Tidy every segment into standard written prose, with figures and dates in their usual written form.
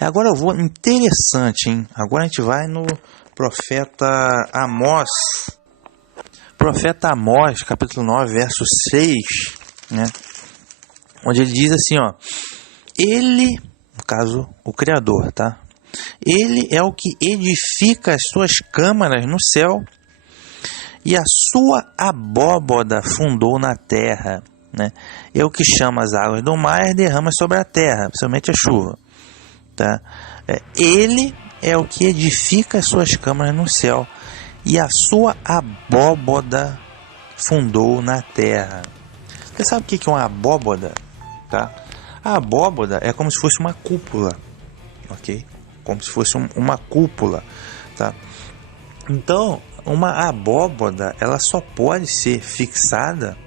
Agora eu vou interessante, hein? Agora a gente vai no profeta Amós. Profeta Amós, capítulo 9, verso 6, né? Onde ele diz assim, ó: Ele, no caso, o Criador, tá? Ele é o que edifica as suas câmaras no céu e a sua abóboda fundou na terra, né? É o que chama as águas do mar e derrama sobre a terra, principalmente a chuva, tá? Ele é o que edifica as suas câmaras no céu e a sua abóboda fundou na terra. Você sabe o que é uma abóboda? Tá? A abóboda é como se fosse uma cúpula, ok? Como se fosse uma cúpula, tá? Então, uma abóboda, ela só pode ser fixada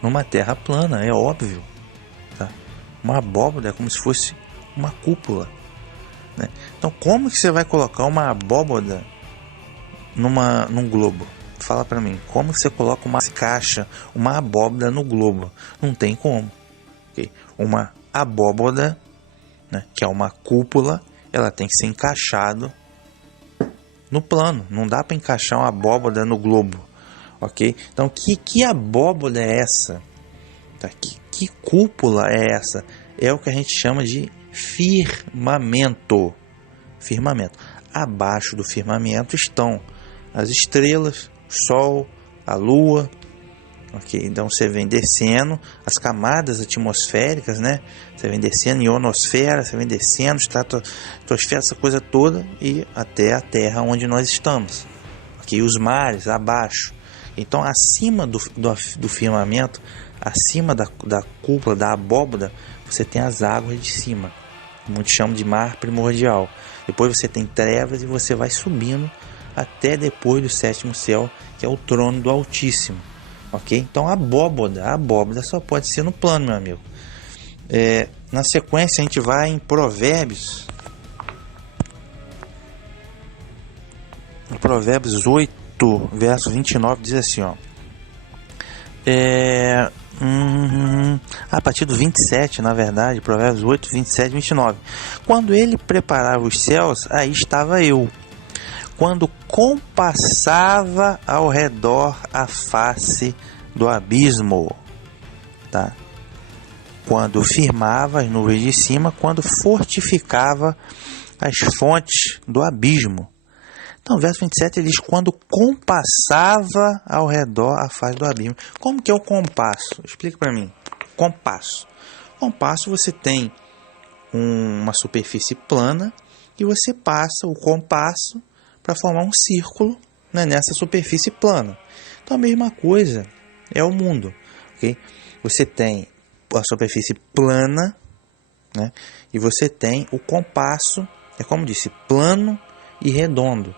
numa terra plana, é óbvio, tá? Uma abóboda é como se fosse uma cúpula, né? Então, como que você vai colocar uma abóboda num globo? Fala para mim, como que você coloca uma caixa, uma abóboda no globo? Não tem como. Okay? Uma abóboda, né, que é uma cúpula, ela tem que ser encaixado no plano. Não dá para encaixar uma abóboda no globo, ok? Então, que abóboda é essa? Tá? Que cúpula é essa? É o que a gente chama de firmamento. Firmamento. Abaixo do firmamento estão as estrelas, o sol, a lua. Okay, então você vem descendo as camadas atmosféricas, né? Você vem descendo, ionosfera, você vem descendo, estratosfera, essa coisa toda, e até a Terra onde nós estamos. Okay, os mares abaixo. Então, acima do firmamento, acima da cúpula, da abóboda, você tem as águas de cima. Muitos chamam de mar primordial. Depois você tem trevas e você vai subindo até depois do sétimo céu, que é o trono do Altíssimo. Ok? Então a abóboda só pode ser no plano, meu amigo. Na sequência a gente vai em Provérbios. Em Provérbios 8, verso 29, diz assim, ó. A partir do 27, na verdade, Provérbios 8, 27 e 29. Quando ele preparava os céus, aí estava eu. Quando compassava ao redor a face do abismo, tá? Quando firmava as nuvens de cima, quando fortificava as fontes do abismo. Então, o verso 27 ele diz: quando compassava ao redor a face do abismo. Como que é o compasso? Explica para mim. Compasso. Compasso, você tem uma superfície plana e você passa o compasso para formar um círculo, né, nessa superfície plana. Então a mesma coisa é o mundo, ok? Você tem a superfície plana, né, e você tem o compasso, é como disse, plano e redondo,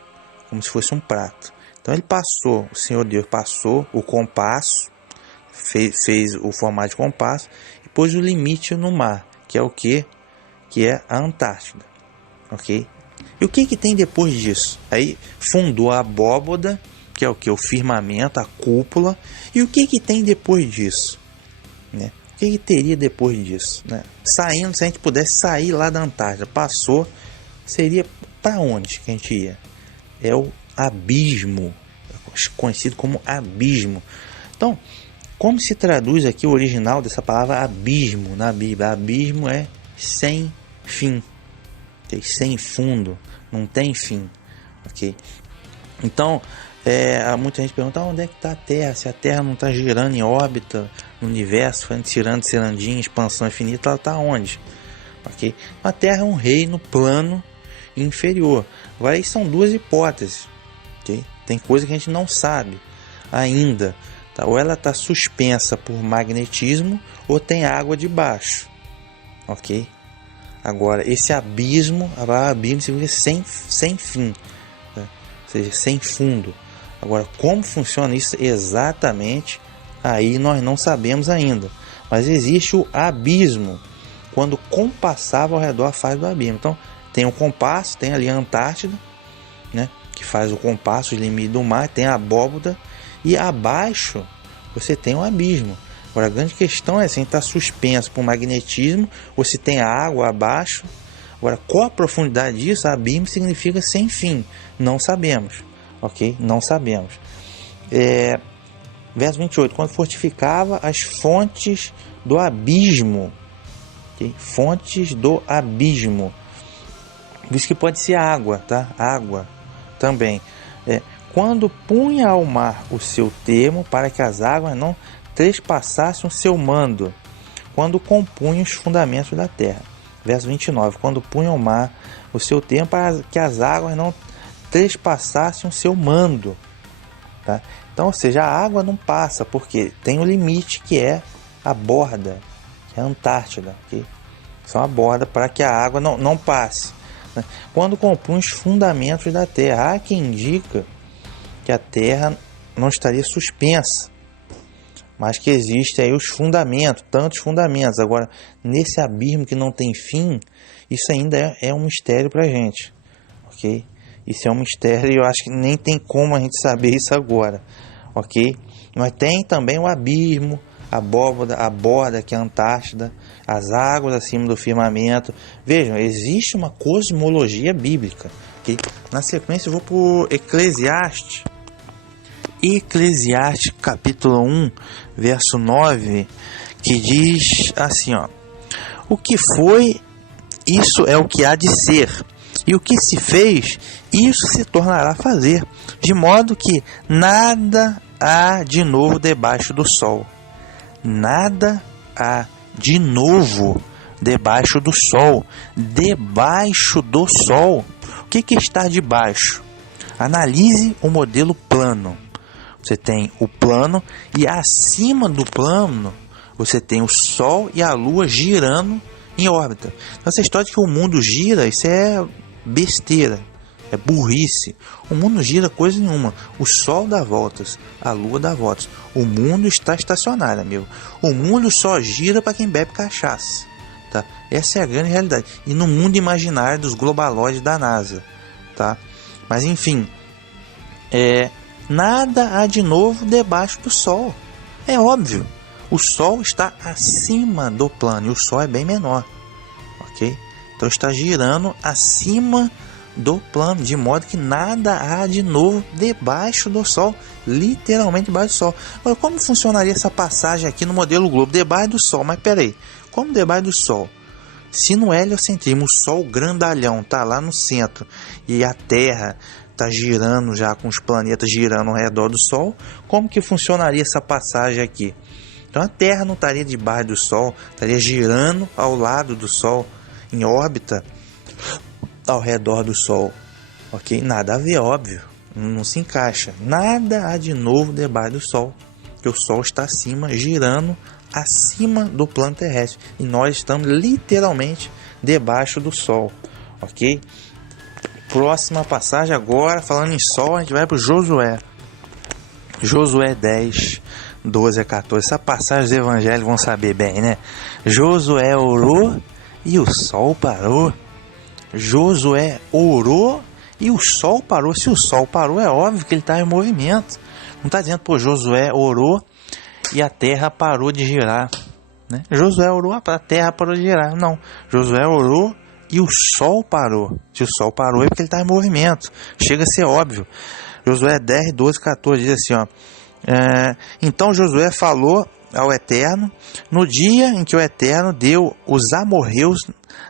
como se fosse um prato. Então o Senhor Deus passou o compasso, fez o formato de compasso e pôs o limite no mar, que é o quê? Que é a Antártida, ok? E o que tem depois disso? Aí fundou a abóboda, que é o que? O firmamento, a cúpula. E o que tem depois disso? Né? O que teria depois disso? Né? Saindo, se a gente pudesse sair lá da Antártida, passou, seria para onde que a gente ia? É o abismo, conhecido como abismo. Então, como se traduz aqui o original dessa palavra abismo na Bíblia? Abismo é sem fim. Sem fundo, não tem fim, ok? Então, muita gente pergunta onde é que está a Terra, se a Terra não está girando em órbita no universo, tirando cirandinha, expansão infinita, ela está onde? Ok? A Terra é um reino plano e inferior. Agora, aí são duas hipóteses, ok? Tem coisa que a gente não sabe ainda, tá? Ou ela está suspensa por magnetismo, ou tem água debaixo, ok? Agora, esse abismo significa sem fim, né? Ou seja, sem fundo. Agora, como funciona isso exatamente, aí nós não sabemos ainda. Mas existe o abismo, quando compassava ao redor a face do abismo. Então, tem o compasso, tem ali a Antártida, né, que faz o compasso, o limite do mar, tem a abóboda, e abaixo você tem o abismo. Agora, a grande questão é se a gente está suspenso por magnetismo, ou se tem água abaixo, Agora, qual a profundidade disso? Abismo significa sem fim. Não sabemos. Ok? Não sabemos. Verso 28. Quando fortificava as fontes do abismo. Okay? Fontes do abismo. Isso que pode ser água, tá? Água também. Quando punha ao mar o seu termo para que as águas não trespassassem o seu mando. Quando compunha os fundamentos da terra. Verso 29. Quando punha ao mar o seu termo para que as águas não trespassassem o seu mando. Tá? Então, ou seja, a água não passa, porque tem um limite que é a borda, que é a Antártida. Okay? São a borda para que a água não passe. Né? Quando compunha os fundamentos da terra. Há quem indica que a terra não estaria suspensa, mas que existem aí os fundamentos, tantos fundamentos. Agora, nesse abismo que não tem fim, isso ainda é um mistério para a gente, ok? Isso é um mistério e eu acho que nem tem como a gente saber isso agora, ok? Mas tem também o abismo, a borda que é a Antártida, as águas acima do firmamento. Vejam, existe uma cosmologia bíblica, ok? Na sequência eu vou para o Eclesiastes capítulo 1, verso 9, que diz assim, ó: o que foi, isso é o que há de ser, e o que se fez, isso se tornará a fazer, de modo que nada há de novo debaixo do sol. Nada há de novo debaixo do sol. Debaixo do sol. O que está debaixo? Analise o modelo plano. Você tem o plano e acima do plano você tem o Sol e a Lua girando em órbita. Então, essa história de que o mundo gira, isso é besteira, é burrice. O mundo gira coisa nenhuma. O Sol dá voltas, a Lua dá voltas. O mundo está estacionário, amigo. O mundo só gira para quem bebe cachaça. Tá? Essa é a grande realidade. E no mundo imaginário dos globaloides da NASA. Tá? Mas enfim, nada há de novo debaixo do Sol. É óbvio. O Sol está acima do plano e o Sol é bem menor. Ok? Então está girando acima do plano, de modo que nada há de novo debaixo do Sol. Literalmente debaixo do Sol. Agora, como funcionaria essa passagem aqui no modelo globo? Debaixo do Sol. Mas peraí, como debaixo do Sol? Se no heliocentrismo o Sol grandalhão está lá no centro e a Terra está girando já com os planetas girando ao redor do Sol, como que funcionaria essa passagem aqui? Então a Terra não estaria debaixo do Sol, estaria girando ao lado do Sol, em órbita ao redor do Sol. Ok? Nada a ver, óbvio, não se encaixa. Nada há de novo debaixo do Sol, que o Sol está acima, girando acima do plano terrestre, e nós estamos literalmente debaixo do Sol. Ok? Próxima passagem agora, falando em Sol, a gente vai para o Josué. Josué 10, 12 a 14. Essa passagem dos evangelhos vão saber bem, né? Josué orou e o sol parou. Josué orou e o sol parou. Se o sol parou, é óbvio que ele está em movimento. Não está dizendo, pô, Josué orou e a terra parou de girar, né? Josué orou, a terra parou de girar. Não, Josué orou e o sol parou. Se o sol parou é porque ele está em movimento. Chega a ser óbvio. Josué 10, 12, 14 diz assim, ó: então Josué falou ao Eterno no dia em que o Eterno deu os amorreus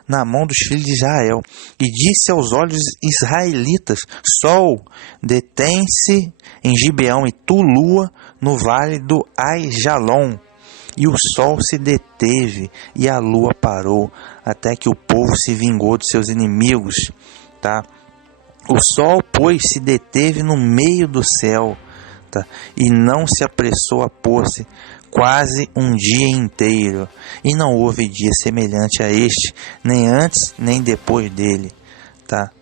na mão dos filhos de Israel, e disse aos olhos israelitas: Sol, detém-se em Gibeão, e tu, lua, no vale do Aijalon. E o sol se deteve e a lua parou, até que o povo se vingou dos seus inimigos. Tá? O sol, pois, se deteve no meio do céu, tá? E não se apressou a pôr-se quase um dia inteiro. E não houve dia semelhante a este, nem antes nem depois dele. Tá?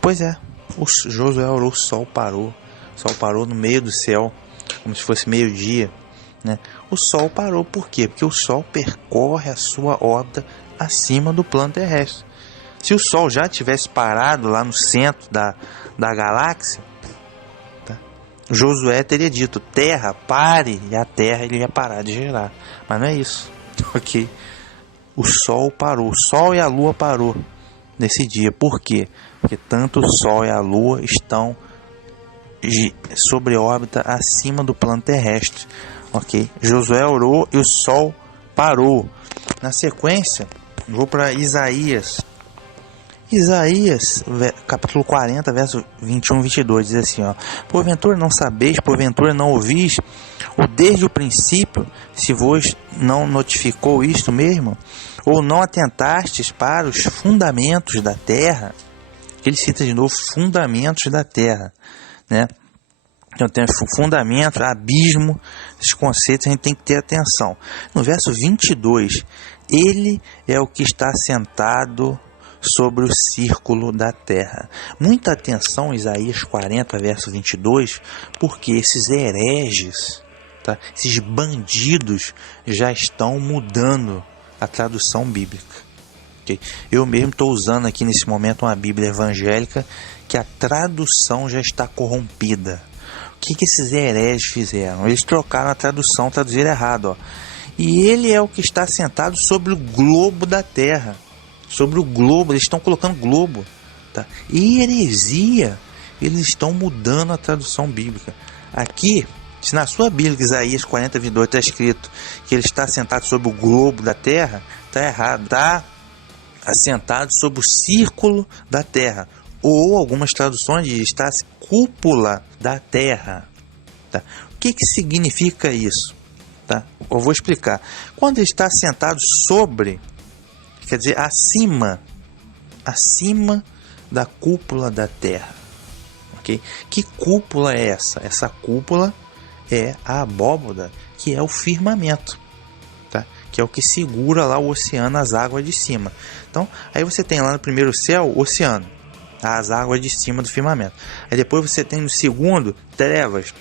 Pois é, o Josué orou, o sol parou. O sol parou no meio do céu, como se fosse meio-dia, né? O sol parou, por quê? Porque o sol percorre a sua órbita acima do plano terrestre. Se o sol já tivesse parado lá no centro da galáxia, tá? Josué teria dito: Terra, pare, e a Terra ele ia parar de girar. Mas não é isso, ok? o Sol parou, o Sol e a Lua parou nesse dia. Por quê? Porque tanto o Sol e a Lua estão sobre órbita acima do plano terrestre, ok? Josué orou e o Sol parou. Na sequência, vou para Isaías, capítulo 40, verso 21 e 22, diz assim, ó: porventura não sabeis, porventura não ouvis, ou desde o princípio, se vos não notificou isto mesmo, ou não atentastes para os fundamentos da terra. Ele cita de novo fundamentos da terra, né? Então tem fundamentos, abismo, esses conceitos a gente tem que ter atenção. No verso 22, ele é o que está sentado sobre o círculo da terra. Muita atenção, Isaías 40, verso 22, porque esses hereges, tá? Esses bandidos já estão mudando a tradução bíblica. Okay? Eu mesmo estou usando aqui nesse momento uma Bíblia evangélica que a tradução já está corrompida. O que esses hereges fizeram? Eles trocaram a tradução, traduziram errado, ó. E ele é o que está sentado sobre o globo da terra. Sobre o globo, eles estão colocando globo, tá? E heresia, eles estão mudando a tradução bíblica. Aqui, se na sua Bíblia, Isaías 40, 22, está escrito que ele está sentado sobre o globo da terra, está errado. Está assentado sobre o círculo da terra. Ou algumas traduções dizem está cúpula da terra, tá? O que significa isso? Tá? Eu vou explicar. Quando ele está sentado sobre, quer dizer acima da cúpula da terra, ok? Que cúpula é essa? Essa cúpula é a abóboda, que é o firmamento, tá? Que é o que segura lá o oceano, as águas de cima. Então, aí você tem lá no primeiro céu o oceano, as águas de cima do firmamento. Aí depois você tem no segundo trevas.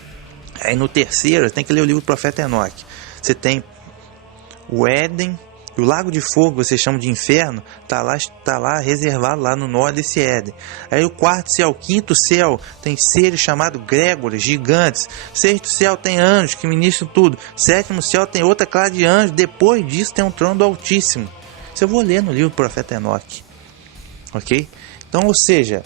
Aí no terceiro tem que ler o livro do profeta Enoque. Você tem o Éden, o lago de fogo, vocês chamam de inferno, tá lá reservado lá no norte desse Éden. Aí o quarto céu, o quinto céu, tem seres chamados grégoras, gigantes. Sexto céu tem anjos que ministram tudo. Sétimo céu tem outra classe de anjos. Depois disso tem um trono do Altíssimo. Isso eu vou ler no livro do profeta Enoque, ok? Então, ou seja,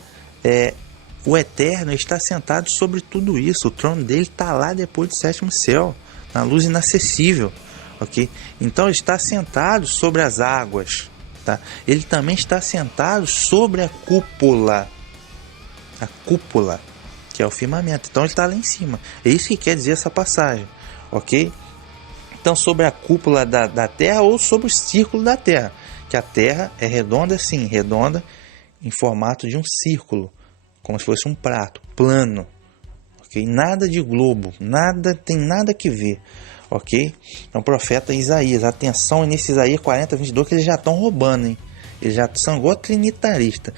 o Eterno está sentado sobre tudo isso. O trono dele está lá depois do sétimo céu, na luz inacessível, ok? Então, ele está sentado sobre as águas, tá? Ele também está sentado sobre a cúpula, que é o firmamento. Então, ele está lá em cima. É isso que quer dizer essa passagem, ok? Então, sobre a cúpula da terra ou sobre o círculo da terra, que a terra é redonda, sim, redonda, em formato de um círculo, como se fosse um prato, plano, ok? Nada de globo, tem nada que ver, ok? Então o profeta Isaías, atenção nesse Isaías 40, 22, que eles já estão roubando, hein? Eles já são igual trinitarista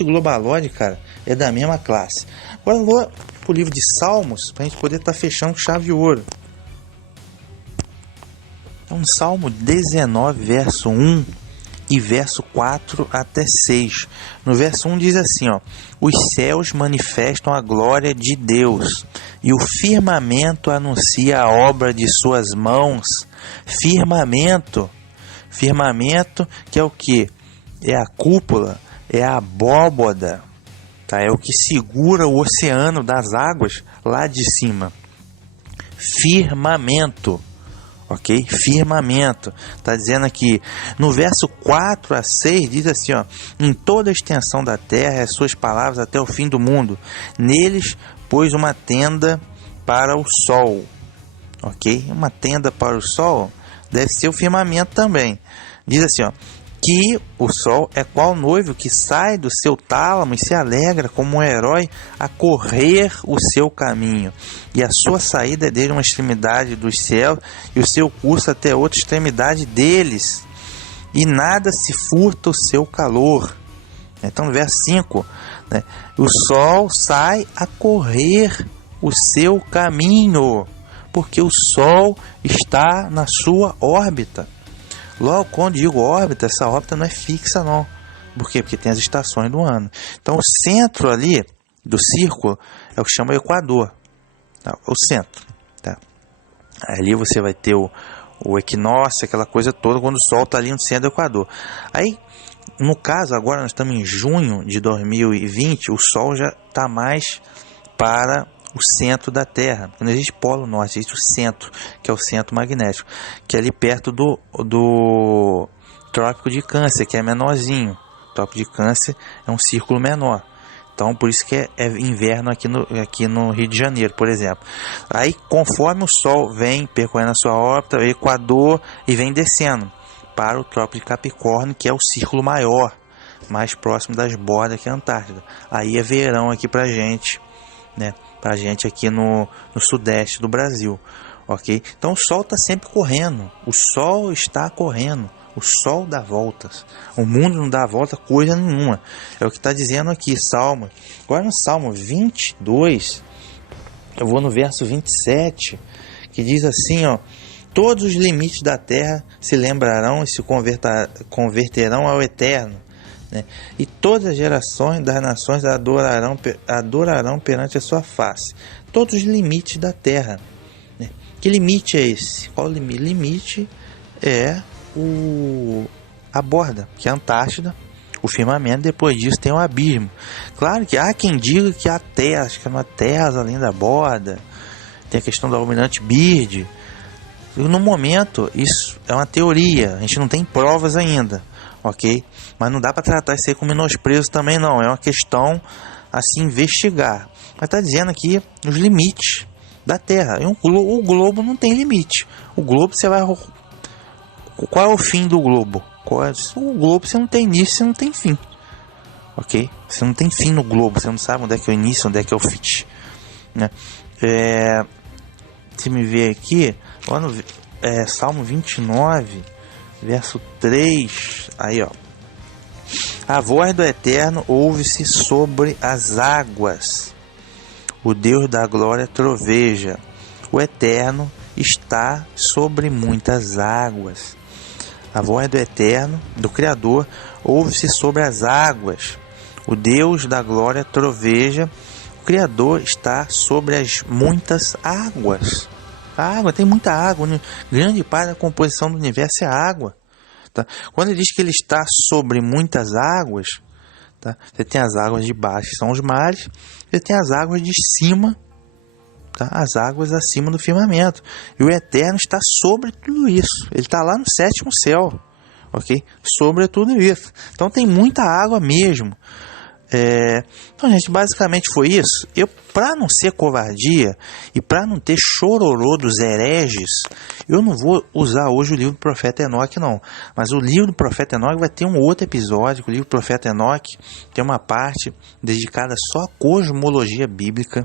e globalóide, cara, é da mesma classe. Agora eu vou pro livro de Salmos, para a gente poder estar fechando com chave de ouro. Então Salmo 19, verso 1 e verso 4 até 6. No verso 1 diz assim, ó: os céus manifestam a glória de Deus, e o firmamento anuncia a obra de suas mãos. Firmamento que é o que? É a cúpula, é a abóboda, tá? É o que segura o oceano das águas lá de cima. Firmamento. Ok? Firmamento. Está dizendo aqui, no verso 4 a 6, diz assim, ó: em toda a extensão da terra, as suas palavras até o fim do mundo. Neles pôs uma tenda para o sol. Ok? Uma tenda para o sol deve ser o firmamento também. Diz assim, ó: que o sol é qual noivo que sai do seu tálamo e se alegra como um herói a correr o seu caminho, e a sua saída é dele uma extremidade dos céus e o seu curso até outra extremidade deles, e nada se furta o seu calor. Então no verso 5, né, o sol sai a correr o seu caminho, porque o sol está na sua órbita. Logo, quando digo órbita, essa órbita não é fixa, não. Por quê? Porque tem as estações do ano. Então, o centro ali do círculo é o que chama Equador. Tá? O centro. Tá? Ali você vai ter o equinócio, aquela coisa toda, quando o Sol está ali no centro do Equador. Aí, no caso, agora nós estamos em junho de 2020, o Sol já está mais para o centro da Terra. Não existe polo norte, existe o centro, que é o centro magnético, que é ali perto do Trópico de Câncer, que é menorzinho. O Trópico de Câncer é um círculo menor. Então, por isso que é inverno aqui no Rio de Janeiro, por exemplo. Aí, conforme o Sol vem percorrendo a sua órbita, o Equador, e vem descendo para o Trópico de Capricórnio, que é o círculo maior, mais próximo das bordas, que é a Antártida. Aí é verão aqui pra gente, né? Pra gente aqui no sudeste do Brasil, ok? Então o Sol está sempre correndo, o Sol está correndo, o Sol dá voltas, o mundo não dá volta coisa nenhuma, é o que está dizendo aqui, Salmo. Agora no Salmo 22, eu vou no verso 27, que diz assim, ó: todos os limites da terra se lembrarão e se converterão ao Eterno, né? E todas as gerações das nações adorarão perante a sua face. Todos os limites da terra, né? Que limite é esse? Qual o limite? Limite é a borda, que é a Antártida, o firmamento. Depois disso tem o abismo. Claro que há quem diga que há terras, que não há terras além da borda. Tem a questão do Almirante Byrd. No momento, isso é uma teoria, a gente não tem provas ainda, ok? Mas não dá para tratar isso aí com menosprezo também, não. É uma questão a se investigar. Mas está dizendo aqui os limites da Terra. E o globo não tem limite. O globo você vai... Qual é o fim do globo? O globo você não tem início, você não tem fim, ok? Você não tem fim no globo, você não sabe onde é que é o início, onde é que é o fim, né? Se me ver aqui, lá no Salmo 29, verso 3, aí ó: a voz do Eterno ouve-se sobre as águas, o Deus da glória troveja, o Eterno está sobre muitas águas. A voz do Eterno, do Criador, ouve-se sobre as águas, o Deus da glória troveja, o Criador está sobre as muitas águas. A água, tem muita água, né? Grande parte da composição do universo é água, tá? Quando ele diz que ele está sobre muitas águas, tá? Você tem as águas de baixo, que são os mares, você tem as águas de cima, tá? As águas acima do firmamento. E o Eterno está sobre tudo isso. Ele está lá no sétimo céu, ok? Sobre tudo isso. Então tem muita água mesmo. Então, gente, basicamente foi isso. Eu, para não ser covardia e para não ter chororô dos hereges, eu não vou usar hoje o livro do profeta Enoque, não. Mas o livro do profeta Enoque vai ter um outro episódio. O livro do profeta Enoque tem uma parte dedicada só à cosmologia bíblica,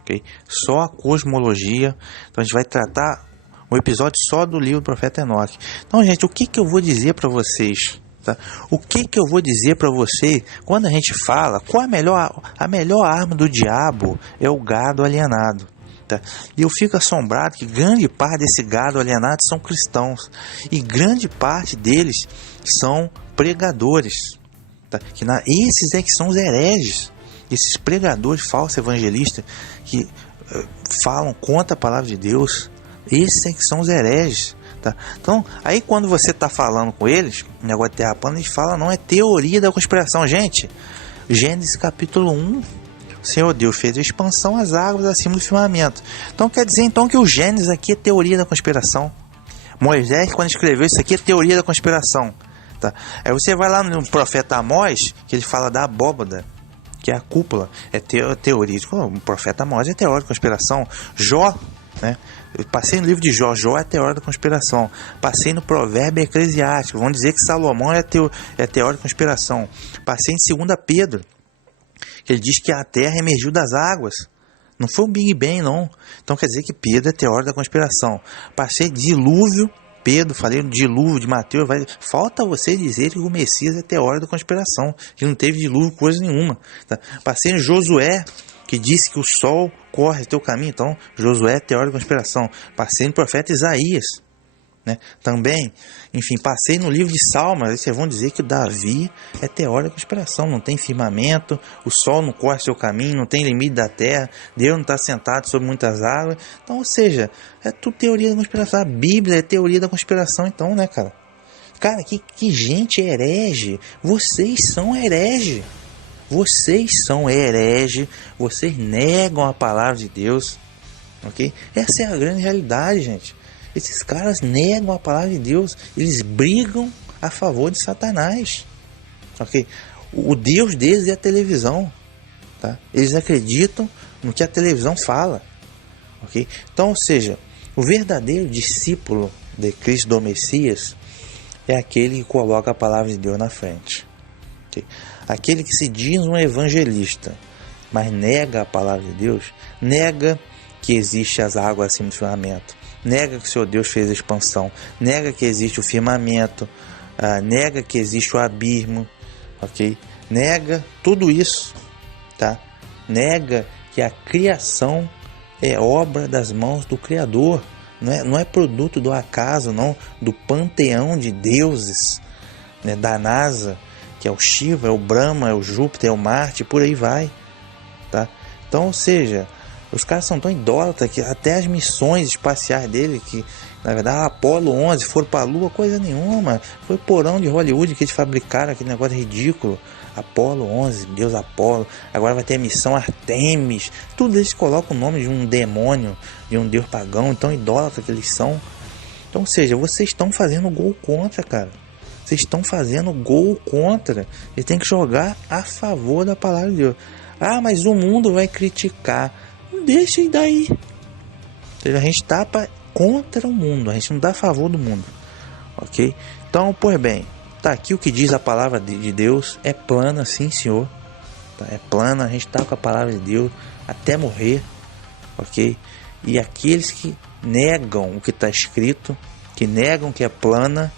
ok? Só a cosmologia. Então a gente vai tratar um episódio só do livro do profeta Enoque. Então, gente, o que eu vou dizer para vocês? Tá? O que eu vou dizer para você quando a gente fala qual a melhor arma do diabo é o gado alienado, tá? E eu fico assombrado que grande parte desse gado alienado são cristãos e grande parte deles são pregadores, tá? Esses é que são os hereges, esses pregadores falsos evangelistas que falam contra a palavra de Deus. Esses é que são os hereges. Tá? Então, aí quando você está falando com eles, negócio de terra plana, eles falam, não, é teoria da conspiração. Gente, Gênesis capítulo 1, o Senhor Deus fez a expansão às águas acima do firmamento. Então quer dizer então que o Gênesis aqui é teoria da conspiração. Moisés, quando escreveu isso aqui, é teoria da conspiração. Tá? Aí você vai lá no profeta Amós, que ele fala da abóbada, que é a cúpula, é teoria. O profeta Amós é teoria da conspiração. Jó, né? Eu passei no livro de Jó, Jó é teoria da conspiração. Passei no provérbio eclesiástico, vão dizer que Salomão é teoria da conspiração. Passei em 2 Pedro, que ele diz que a terra emergiu das águas. Não foi um Big Bang, não. Então quer dizer que Pedro é teoria da conspiração. Passei dilúvio, Pedro, falei no dilúvio de Mateus. Falta você dizer que o Messias é teoria da conspiração, que não teve dilúvio coisa nenhuma. Tá? Passei em Josué, que disse que o sol corre teu caminho. Então, Josué é teoria da conspiração. Passei no profeta Isaías, né? Também, enfim, passei no livro de Salmos, aí vocês vão dizer que Davi é teórico de conspiração, não tem firmamento, o sol não corre seu caminho, não tem limite da terra, Deus não está sentado sobre muitas águas. Então, ou seja, é tudo teoria da conspiração. A Bíblia é teoria da conspiração, então, né, cara? Cara, que gente herege. Vocês são herege. Vocês são herege. Vocês negam a palavra de Deus. Ok? Essa é a grande realidade, gente. Esses caras negam a palavra de Deus. Eles brigam a favor de Satanás. Ok? O Deus deles é a televisão. Tá? Eles acreditam no que a televisão fala. Ok? Então, ou seja, o verdadeiro discípulo de Cristo do Messias é aquele que coloca a palavra de Deus na frente. Okay? Aquele que se diz um evangelista, mas nega a palavra de Deus, nega que existe as águas acima do firmamento, nega que o Senhor Deus fez a expansão, nega que existe o firmamento, nega que existe o abismo, ok? Nega tudo isso, tá? Nega que a criação é obra das mãos do Criador. Não é produto do acaso, não, do panteão de deuses, né, da NASA, que é o Shiva, é o Brahma, é o Júpiter, é o Marte, por aí vai, tá? Então, ou seja, os caras são tão idólatras que até as missões espaciais dele, que na verdade Apolo 11 foram para a Lua, coisa nenhuma, foi porão de Hollywood que eles fabricaram aquele negócio ridículo. Apolo 11, Deus Apolo, agora vai ter a missão Artemis, tudo eles colocam o nome de um demônio, de um deus pagão, então idólatra que eles são. Então, ou seja, vocês estão fazendo gol contra, cara. Vocês estão fazendo gol contra. Eles têm que jogar a favor da palavra de Deus. Ah, mas o mundo vai criticar. Não deixa aí daí. Ou seja, a gente está contra o mundo, a gente não dá a favor do mundo. Ok? Então, pois bem, tá aqui o que diz a palavra de Deus. É plana, sim, senhor. Tá? É plana, a gente está com a palavra de Deus até morrer. Ok? E aqueles que negam o que está escrito, que negam que é plana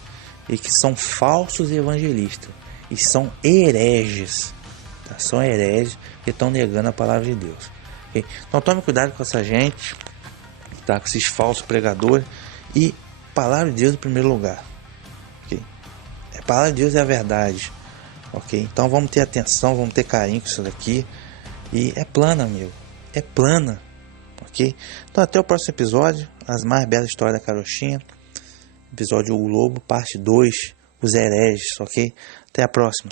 e que são falsos evangelistas e são hereges, tá? São hereges que estão negando a palavra de Deus. Okay? Então tome cuidado com essa gente, tá? Com esses falsos pregadores, e palavra de Deus em primeiro lugar. Okay? A palavra de Deus é a verdade. Ok? Então vamos ter atenção, vamos ter carinho com isso daqui. E é plana, amigo. É plana. Ok? Então até o próximo episódio. As mais belas histórias da Carochinha. Episódio O Lobo, parte 2. Os hereges. Ok? Até a próxima.